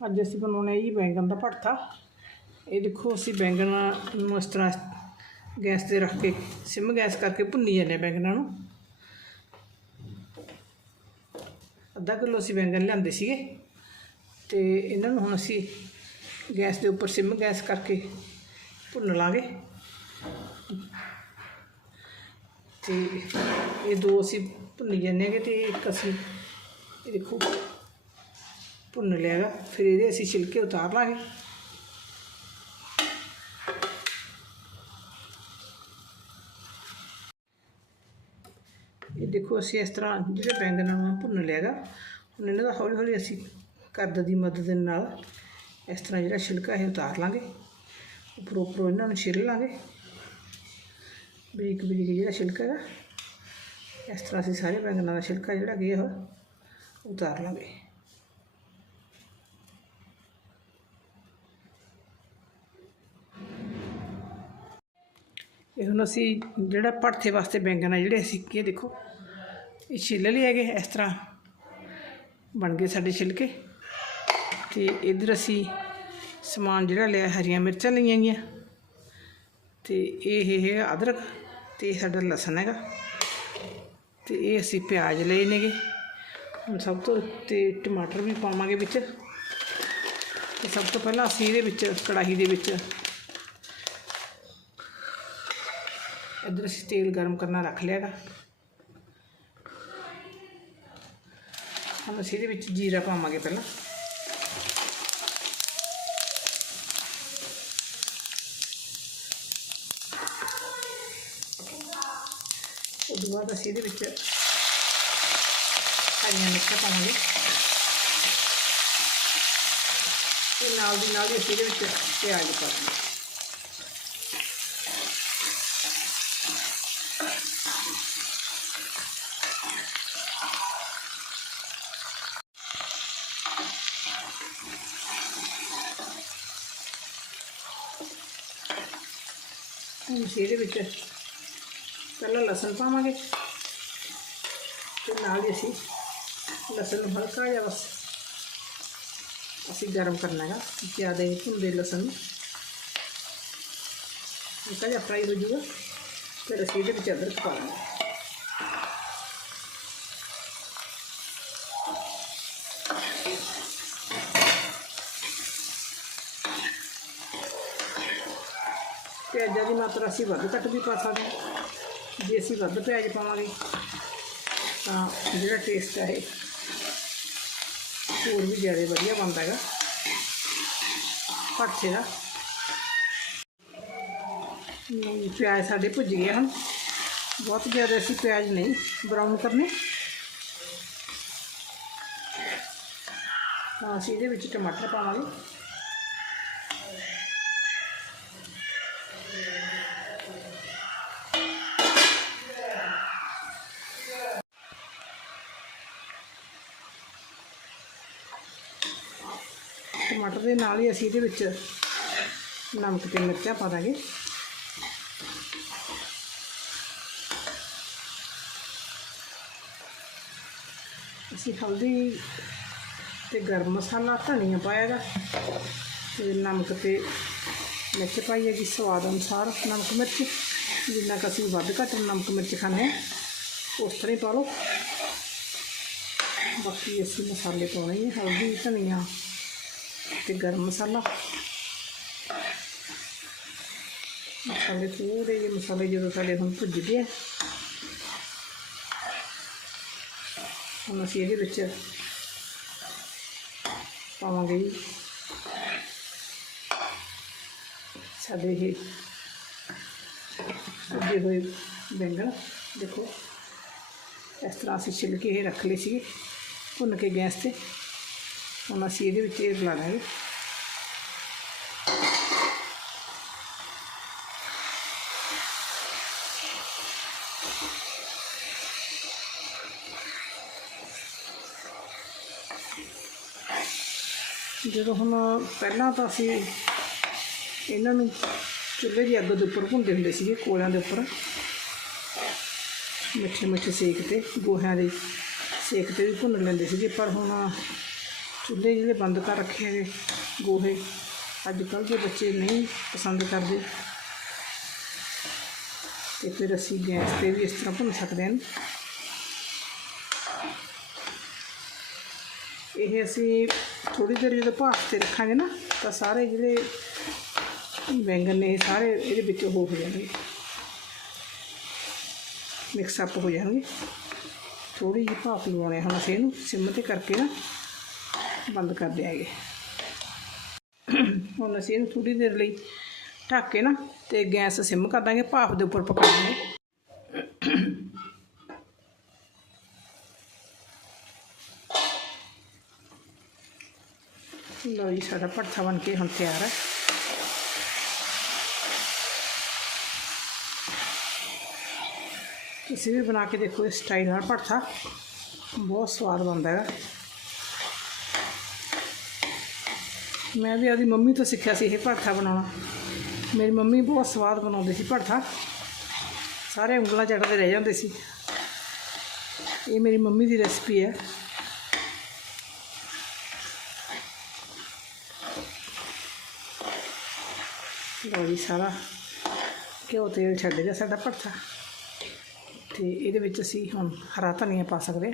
ਅੱਜ ਅਸੀਂ ਬਣਾਉਣਾ ਜੀ ਬੈਂਗਣ ਦਾ ਭੜਥਾ ਇਹ ਦੇਖੋ ਅਸੀਂ ਬੈਂਗਣ ਨੂੰ ਇਸ ਤਰ੍ਹਾਂ ਗੈਸ ਤੇ ਰੱਖ ਕੇ, ਸਿਮ ਗੈਸ ਕਰਕੇ ਭੁੰਨੀ ਜਾਂਦੇ ਹਾਂ ਬੈਂਗਣਾਂ ਨੂੰ। ਅੱਧਾ ਕਿਲੋ ਅਸੀਂ ਬੈਂਗਣ ਲਿਆਂਦੇ ਸੀਗੇ। ਤੇ ਇਹਨਾਂ ਨੂੰ ਹੁਣ ਅਸੀਂ ਗੈਸ ਦੇ ਉੱਪਰ ਸਿਮ ਗੈਸ ਕਰਕੇ ਭੁੰਨ ਲਾਂਗੇ। ਤੇ ਇਹ ਦੋ ਅਸੀਂ ਭੁੰਨੀ ਜਾਂਦੇ ਹੈਗੇ ਤੇ ਇੱਕ ਅਸੀਂ ਇਹ ਦੇਖੋ ਭੁੰਨ ਲਿਆਗਾ ਫਿਰ ਇਹਦੇ ਅਸੀਂ ਛਿਲਕੇ ਉਤਾਰ ਲਾਂਗੇ। ਇਹ ਦੇਖੋ ਅਸੀਂ ਇਸ ਤਰ੍ਹਾਂ ਜਿਹੜੇ ਬੈਂਗਣਾਂ ਨੂੰ ਭੁੰਨ ਲਿਆਗਾ ਹੁਣ ਇਹਨਾਂ ਦਾ ਹੌਲੀ ਹੌਲੀ ਅਸੀਂ ਕਰਦ ਦੀ ਮਦਦ ਦੇ ਨਾਲ ਇਸ ਤਰ੍ਹਾਂ ਜਿਹੜਾ ਛਿਲਕਾ ਇਹ ਉਤਾਰ ਲਾਂਗੇ। ਉੱਪਰੋਂ ਉੱਪਰੋਂ ਇਹਨਾਂ ਨੂੰ ਛਿੱਲ ਲਾਂਗੇ। ਬਰੀਕ ਬਰੀਕ ਜਿਹੜਾ ਛਿਲਕਾ ਹੈਗਾ, ਇਸ ਤਰ੍ਹਾਂ ਅਸੀਂ ਸਾਰੇ ਬੈਂਗਣਾਂ ਦਾ ਛਿਲਕਾ ਜਿਹੜਾ ਗਿਆ ਉਹ ਉਤਾਰ ਲਾਂਗੇ। ਇਹ ਹੁਣ ਅਸੀਂ ਜਿਹੜਾ ਭੜਥੇ ਵਾਸਤੇ ਬੈਂਗਣ ਆ, ਜਿਹੜੇ ਅਸੀਂ ਕੀ ਦੇਖੋ, ਇਹ ਛਿੱਲ ਲਏ ਹੈਗੇ, ਇਸ ਤਰ੍ਹਾਂ ਬਣ ਗਏ ਸਾਡੇ ਛਿਲਕੇ। ਤੇ ਇਧਰ ਅਸੀਂ ਸਮਾਨ ਜਿਹੜਾ ਲਿਆ, ਹਰੀਆਂ ਮਿਰਚਾਂ ਲਈਆਂ ਗਈਆਂ। ਤੇ ਇਹ ਹੈ ਅਦਰਕ ਤੇ ਇਹ ਸਾਡਾ ਲਸਣ ਹੈਗਾ। ਤੇ ਇਹ ਅਸੀਂ ਪਿਆਜ਼ ਲਏ ਨੇਗੇ। ਹੁਣ ਸਭ ਤੋਂ ਤੇ ਟਮਾਟਰ ਵੀ ਪਾਵਾਂਗੇ ਵਿੱਚ। ਤੇ ਸਭ ਤੋਂ ਪਹਿਲਾਂ ਅਸੀਂ ਇਹਦੇ ਵਿੱਚ ਕੜਾਹੀ ਦੇ ਵਿੱਚ ਇੱਧਰ ਅਸੀਂ ਤੇਲ ਗਰਮ ਕਰਨਾ ਰੱਖ ਲਿਆ ਹੈਗਾ ਹੁਣ ਅਸੀਂ ਇਹਦੇ ਵਿੱਚ ਜੀਰਾ ਪਾਵਾਂਗੇ ਪਹਿਲਾਂ ਉਸ ਤੋਂ ਬਾਅਦ ਅਸੀਂ ਇਹਦੇ ਵਿੱਚ ਹਰੀਆਂ ਮਿਰਚਾਂ ਪਾਵਾਂਗੇ ਤੇ ਨਾਲ ਦੀ ਨਾਲ ਹੀ ਅਸੀਂ ਇਹਦੇ ਵਿੱਚ ਪਿਆਜ਼ ਪਾਵਾਂਗੇ ਹੁਣ ਅਸੀਂ ਇਹਦੇ ਵਿੱਚ। ਪਹਿਲਾਂ ਲਸਣ ਪਾਵਾਂਗੇ, ਤੇ ਨਾਲ ਹੀ ਅਸੀਂ ਲਸਣ ਨੂੰ ਹਲਕਾ ਜਿਹਾ ਬਸ ਅਸੀਂ ਗਰਮ ਕਰਨਾ ਹੈਗਾ, ਜ਼ਿਆਦਾ ਹੀ ਭੁੰਦੇ ਲਸਣ ਨੂੰ। ਹਲਕਾ ਜਿਹਾ ਫਰਾਈ ਹੋ ਜੂਗਾ ਫਿਰ ਅਸੀਂ ਇਹਦੇ ਵਿੱਚ ਅਦਰਕ ਪਾ ਲਾਂਗੇ। ਪਿਆਜ਼ਾਂ ਦੀ ਮਾਤਰਾ ਅਸੀਂ ਵੱਧ ਘੱਟ ਵੀ ਪਾ ਸਕਦੇ ਹਾਂ। ਜੇ ਅਸੀਂ ਵੱਧ ਪਿਆਜ਼ ਪਾਵਾਂਗੇ, ਤਾਂ ਜਿਹੜਾ ਟੇਸਟ ਹੈ ਇਹ ਹੋਰ ਵੀ ਜ਼ਿਆਦਾ ਵਧੀਆ ਬਣਦਾ ਹੈਗਾ। ਭੜਥੇ ਦਾ। ਪਿਆਜ਼ ਸਾਡੇ ਭੁੱਜ ਗਏ ਹਨ। ਬਹੁਤ ਜ਼ਿਆਦਾ ਅਸੀਂ ਪਿਆਜ਼ ਨਹੀਂ ਬਰਾਊਨ ਕਰਨੇ। ਤਾਂ ਅਸੀਂ ਇਹਦੇ ਵਿੱਚ ਟਮਾਟਰ ਪਾਵਾਂਗੇ। ਟਮਾਟਰ ਦੇ ਨਾਲ ਹੀ ਅਸੀਂ ਇਹਦੇ ਵਿੱਚ ਨਮਕ ਤੇ ਮਿਰਚਾਂ ਪਾ ਦਾਂਗੇ। ਅਸੀਂ ਹਲਦੀ ਤੇ ਗਰਮ ਮਸਾਲਾ ਧਨੀਆ ਪਾਇਆ ਪਾਇਆਗਾ ਤੇ ਨਮਕ ਤੇ ਮਿਰਚ ਪਾਈ ਹੈਗੀ, ਸਵਾਦ ਅਨੁਸਾਰ ਨਮਕ ਮਿਰਚ। ਜਿੰਨਾ ਕੁ ਅਸੀਂ ਵੱਧ ਘੱਟ ਨਮਕ ਮਿਰਚ ਖਾਂਦੇ ਹਾਂ, ਉਸ ਤਰ੍ਹਾਂ ਹੀ ਪਾ ਲਓ। ਬਾਕੀ ਅਸੀਂ ਮਸਾਲੇ ਪਾਉਣੇ ਹੈ ਹਲਦੀ, ਧਨੀਆ। ਤੇ ਗਰਮ ਮਸਾਲਾ। ਮਸਾਲੇ ਪੂਰੇ ਜਿਹੇ ਮਸਾਲੇ ਜਦੋਂ ਸਾਡੇ ਹੁਣ ਭੁੱਜ ਗਏ ਹੁਣ ਅਸੀਂ ਇਹਦੇ ਵਿੱਚ ਪਾਵਾਂਗੇ ਜੀ ਸਾਡੇ ਇਹ ਭੁੱਜੇ ਹੋਏ ਬੈਂਗਣ। ਦੇਖੋ, ਇਸ ਤਰ੍ਹਾਂ ਅਸੀਂ ਛਿਲਕੇ ਇਹ ਰੱਖ ਲਏ ਸੀਗੇ ਭੁੰਨ ਕੇ ਗੈਸ ਤੇ। ਹੁਣ ਅਸੀਂ ਇਹਦੇ ਵਿੱਚ ਇਹ ਲਾ ਦਾਂਗੇ। ਜਦੋਂ ਹੁਣ ਪਹਿਲਾਂ ਤਾਂ ਅਸੀਂ ਇਹਨਾਂ ਨੂੰ ਚੁੱਲ੍ਹੇ ਦੀ ਅੱਗ ਦੇ ਉੱਪਰ ਭੁੰਨਦੇ ਹੁੰਦੇ ਸੀਗੇ, ਕੋਲਿਆਂ ਦੇ ਉੱਪਰ। ਮਿੱਠੇ ਮਿੱਠੇ ਸੇਕ ਤੇ, ਗੋਹਿਆਂ ਦੇ ਸੇਕ ਤੇ ਵੀ ਭੁੰਨ ਲੈਂਦੇ ਸੀਗੇ। ਪਰ ਹੁਣ ਚੁੱਲ੍ਹੇ ਜਿਹੜੇ ਬੰਦ ਕਰ ਰੱਖੇ ਹੈਗੇ ਗੋਹੇ ਅੱਜ ਕੱਲ੍ਹ ਦੇ ਬੱਚੇ ਨਹੀਂ ਪਸੰਦ ਕਰਦੇ। ਤੇ ਫਿਰ ਅਸੀਂ ਗੈਸ ਤੇ ਵੀ ਇਸ ਤਰ੍ਹਾਂ ਭੁੰਨ ਸਕਦੇ ਹਾਂ। ਇਹ ਅਸੀਂ ਥੋੜੀ ਦੇਰ ਜਦੋਂ ਭਾਫ ਤੇ ਰੱਖਾਂਗੇ ਨਾ, ਤਾਂ ਸਾਰੇ ਜਿਹੜੇ ਬੈਂਗਣ ਨੇ, ਇਹ ਸਾਰੇ ਇਹਦੇ ਵਿੱਚ ਹੋ ਜਾਣਗੇ। ਮਿਕਸ ਅਪ ਹੋ ਜਾਣਗੇ। ਥੋੜੀ ਜਿਹੀ ਭਾਫ ਲਵਾਉਣੇ ਹੁਣ ਅਸੀਂ ਇਹਨੂੰ, ਸਿਮ ਤੇ ਕਰਕੇ ਨਾ ਬੰਦ ਕਰ ਦਿਆਂਗੇ। ਹੁਣ ਅਸੀਂ ਇਹਨੂੰ ਥੋੜੀ ਦੇਰ ਲਈ ਢੱਕ ਕੇ ਨਾ, ਤੇ ਗੈਸ ਸਿਮ ਕਰ ਦਾਂਗੇ, ਭਾਫ ਦੇ ਉੱਪਰ ਪਕਾਵਾਂਗੇ ਲੋ ਜੀ ਸਾਡਾ ਭੜਥਾ ਬਣ ਕੇ ਹੁਣ ਤਿਆਰ ਹੈ ਤੁਸੀਂ ਵੀ ਬਣਾ ਕੇ ਦੇਖੋ ਇਸ ਸਟਾਈਲ ਨਾਲ ਭੜਥਾ ਬਹੁਤ ਸਵਾਦ ਬਣਦਾ ਹੈਗਾ ਮੈਂ ਵੀ ਆਪਦੀ ਮੰਮੀ ਤੋਂ ਸਿੱਖਿਆ ਸੀ ਇਹ ਭੜਥਾ ਬਣਾਉਣਾ ਮੇਰੀ ਮੰਮੀ ਬਹੁਤ ਸਵਾਦ ਬਣਾਉਂਦੀ ਸੀ ਭੜਥਾ ਸਾਰੇ ਉਂਗਲਾਂ ਚੱਟਦੇ ਰਹਿ ਜਾਂਦੇ ਸੀ ਇਹ ਮੇਰੀ ਮੰਮੀ ਦੀ ਰੈਸਪੀ ਹੈ ਲਓ ਜੀ ਸਾਰਾ ਘਿਓ ਤੇਲ ਛੱਡ ਗਿਆ ਸਾਡਾ ਭਰਥਾ। ਤੇ ਇਹਦੇ ਵਿੱਚ ਅਸੀਂ ਹੁਣ ਹਰਾ ਧਨੀਆ ਪਾ ਸਕਦੇ